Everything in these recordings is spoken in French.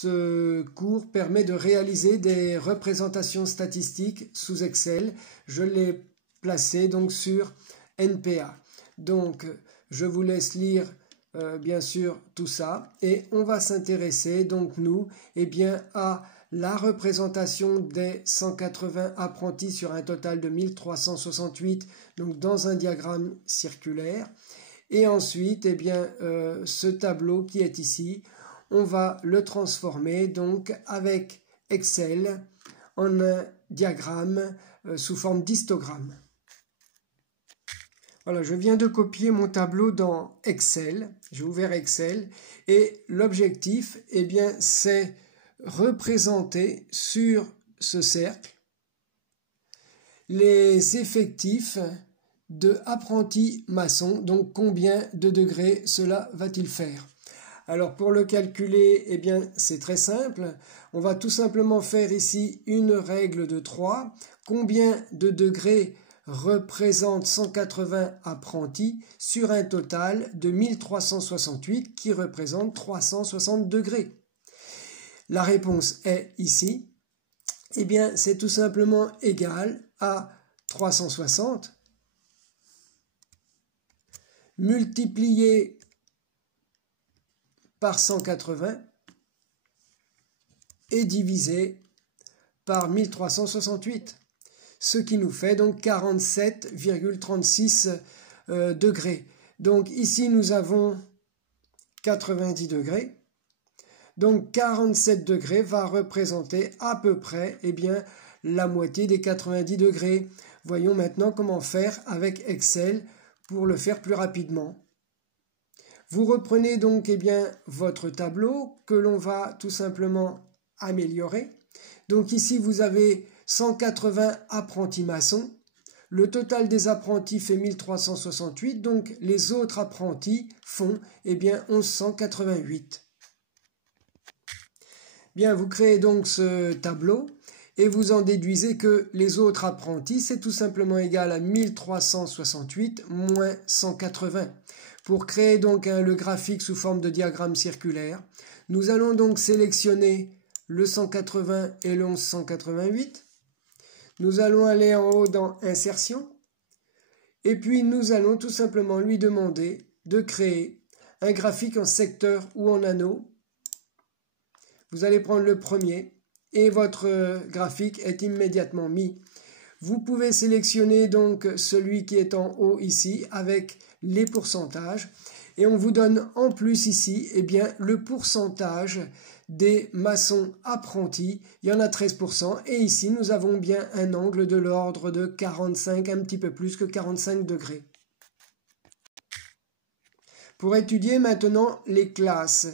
Ce cours permet de réaliser des représentations statistiques sous Excel. Je l'ai placé donc sur NPA. Donc, je vous laisse lire bien sûr tout ça et on va s'intéresser donc nous à la représentation des 180 apprentis sur un total de 1368 donc dans un diagramme circulaire et ensuite ce tableau qui est ici on va le transformer donc avec Excel en un diagramme sous forme d'histogramme. Voilà, je viens de copier mon tableau dans Excel. J'ai ouvert Excel et l'objectif, c'est représenter sur ce cercle les effectifs de apprentis maçons. Donc, combien de degrés cela va-t-il faire? Alors, pour le calculer, c'est très simple. On va tout simplement faire ici une règle de 3. Combien de degrés représente 180 apprentis sur un total de 1368 qui représente 360 degrés. La réponse est ici. C'est tout simplement égal à 360 multiplié par 180 et divisé par 1368. Ce qui nous fait donc 47,36 degrés. Donc ici nous avons 90 degrés. Donc 47 degrés va représenter à peu près la moitié des 90 degrés. Voyons maintenant comment faire avec Excel pour le faire plus rapidement. Vous reprenez donc votre tableau que l'on va tout simplement améliorer. Donc ici vous avez 180 apprentis maçons. Le total des apprentis fait 1368, donc les autres apprentis font 1188. Bien, vous créez donc ce tableau et vous en déduisez que les autres apprentis, c'est tout simplement égal à 1368 moins 180. Pour créer donc le graphique sous forme de diagramme circulaire, nous allons donc sélectionner le 180 et le 1188. Nous allons aller en haut dans Insertion et puis nous allons tout simplement lui demander de créer un graphique en secteur ou en anneau. Vous allez prendre le premier et votre graphique est immédiatement mis. Vous pouvez sélectionner donc celui qui est en haut ici avec les pourcentages et on vous donne en plus ici le pourcentage des maçons apprentis, il y en a 13% et ici nous avons bien un angle de l'ordre de 45, un petit peu plus que 45 degrés. Pour étudier maintenant les classes,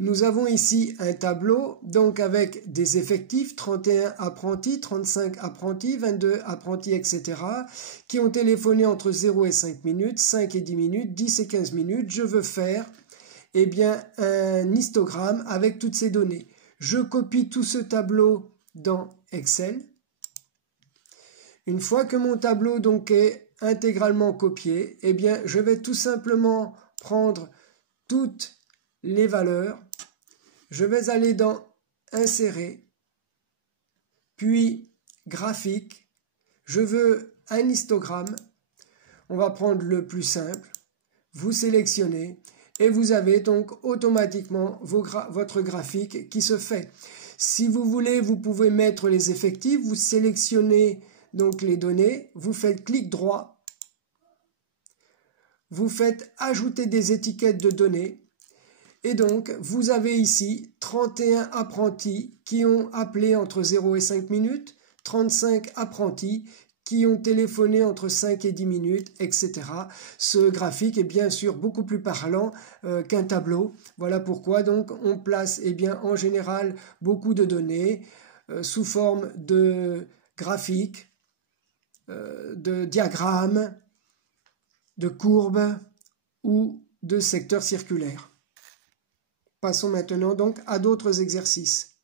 nous avons ici un tableau donc avec des effectifs, 31 apprentis, 35 apprentis, 22 apprentis, etc. qui ont téléphoné entre 0 et 5 minutes, 5 et 10 minutes, 10 et 15 minutes. Je veux faire un histogramme avec toutes ces données. Je copie tout ce tableau dans Excel. Une fois que mon tableau donc est intégralement copié, je vais tout simplement prendre toutes les valeurs. Je vais aller dans Insérer, puis Graphique. Je veux un histogramme. On va prendre le plus simple. Vous sélectionnez. Et vous avez donc automatiquement votre graphique qui se fait. Si vous voulez, vous pouvez mettre les effectifs. Vous sélectionnez donc les données. Vous faites clic droit. Vous faites ajouter des étiquettes de données. Et donc, vous avez ici 31 apprentis qui ont appelé entre 0 et 5 minutes, 35 apprentis qui ont téléphoné entre 5 et 10 minutes, etc. Ce graphique est bien sûr beaucoup plus parlant qu'un tableau. Voilà pourquoi donc on place en général beaucoup de données sous forme de graphiques, de diagrammes, de courbes ou de secteurs circulaires. Passons maintenant donc à d'autres exercices.